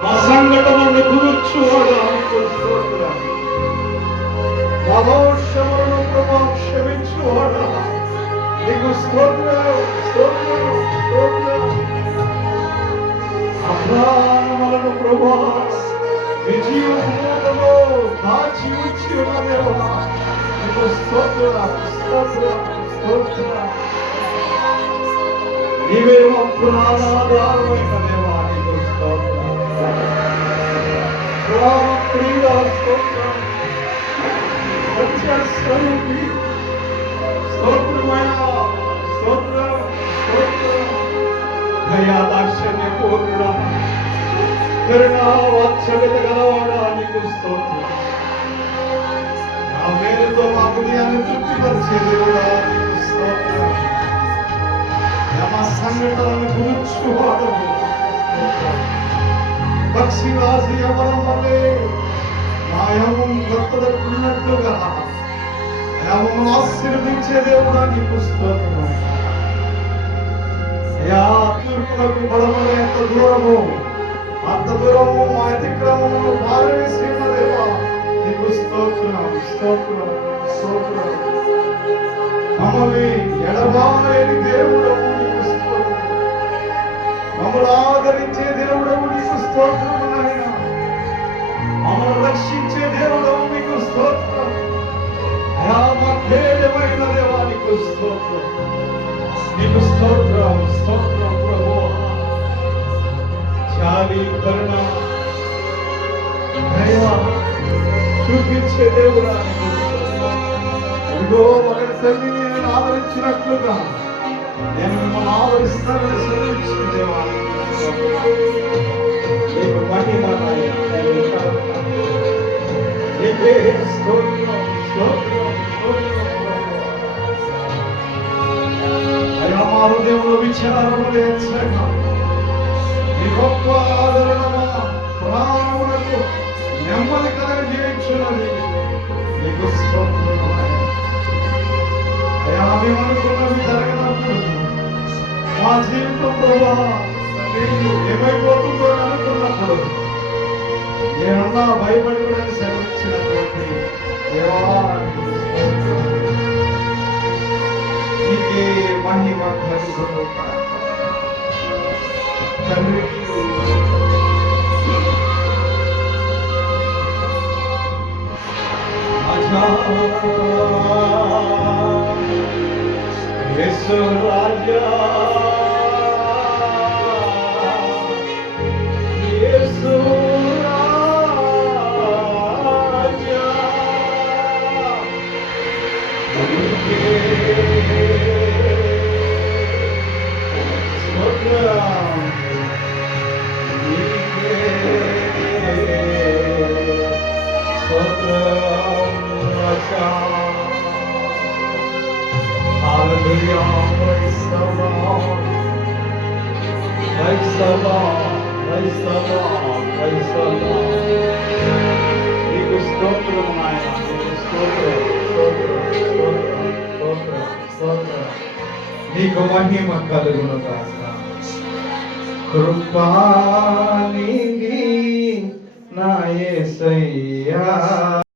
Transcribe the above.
ఆ సంఘటనను గుర్చువాడా నీకు స్తోత్రం. మా దోషములను ప్రభా క్షమించువాడా నీకు స్తోత్రం, స్తోత్రం, స్తోత్రం. అప్రాణములను ప్రభా విజయములో దాచి ఉంచి ఉన్న దేవా నీకు స్తోత్రం, స్తోత్రం, స్తోత్రం. నీవే మా ప్రాణాధారమైన దేవా నీకు స్తోత్రం. ప్రియ స్తోత్రం, సత్య స్వరూపి స్తోత్రమయ, స్తోత్రం, స్తోత్రం. దయా దాక్షిణ్య పూర్ణుడా, కరుణా వాత్సల్యత గలవాడా నీకు స్తోత్రం. నా మేలుతో మా హృదయాన్ని తృప్తిపరిచే దేవుడా నీకు స్తోత్రం. మా సంఘటనలను గుర్చువాడు పక్షి రాసి ఎవరం వల్లే మా యమం భక్తులకున్నట్లుగా యమం ఆశీర్వదించే దేవుడా నీకు స్తోత్రం. అయా తూర్పులకు పడమల ఎంత దూరము అంత దూరము మా అతిక్రమమును పారవేసి ఉన్న దేవా నీకు స్తోత్రం, స్తోత్రం, స్తోత్రం. మమ్మల్ని ఎడబాయని దేవుడవు నీకు స్తోత్రం. మమ్మల్ని ఆదరించే దేవుడవు నీకు స్తోత్రము నాయనా. మమ్మల్ని రక్షించే దేవుడవు నీకు స్తోత్రం. అయా మా ఖేదమైన దేవా నీకు స్తోత్రం, నీకు స్తోత్రం, స్తోత్రం ప్రభువా. జాలి కరుణ దయ చూపించే దేవుడా నీకు స్తోత్రం. ఇదిగో ఒకటి తల్లిని నేను ఆదరించినట్లుగా నేను మిమ్మల్ని ఆదరిస్తానని సెలవిచ్చిన దేవా నీకు మహిమ నాయనా. నీకే స్తోత్రం, స్తోత్రం, స్తోత్రం. అయ్యా మా హృదయంలో విచారము లేచక నీ గొప్ప ఆదరణ మా ప్రాణములకు నెమ్మది కలిగి జీవించున్నది నీకు స్తోత్రం. అయ్యా మేము అనుకున్నవి జరగనప్పుడు మా జీవితం ప్రభా ఏమైపోతుందో అనుకున్నప్పుడు నేనన్నా భయపడుకుని సెలవిచ్చినటువంటి దేవా నీకే మహిమ కలుగును తండ్రి. యేసు రాజా, యేసు రాజా, నీకే స్తోత్రం, నీకే స్తోత్రం రాజా. Hallelujah, praise the Lord, praise the Lord, praise the Lord, praise the Lord. నీకు స్తోత్రం నాయనా, నీకు స్తోత్రం, స్తోత్రం, స్తోత్రం, స్తోత్రం, స్తోత్రం. నీకు మహిమ కలుగును గాక. కృపా నిధి నా యేసయ్యా.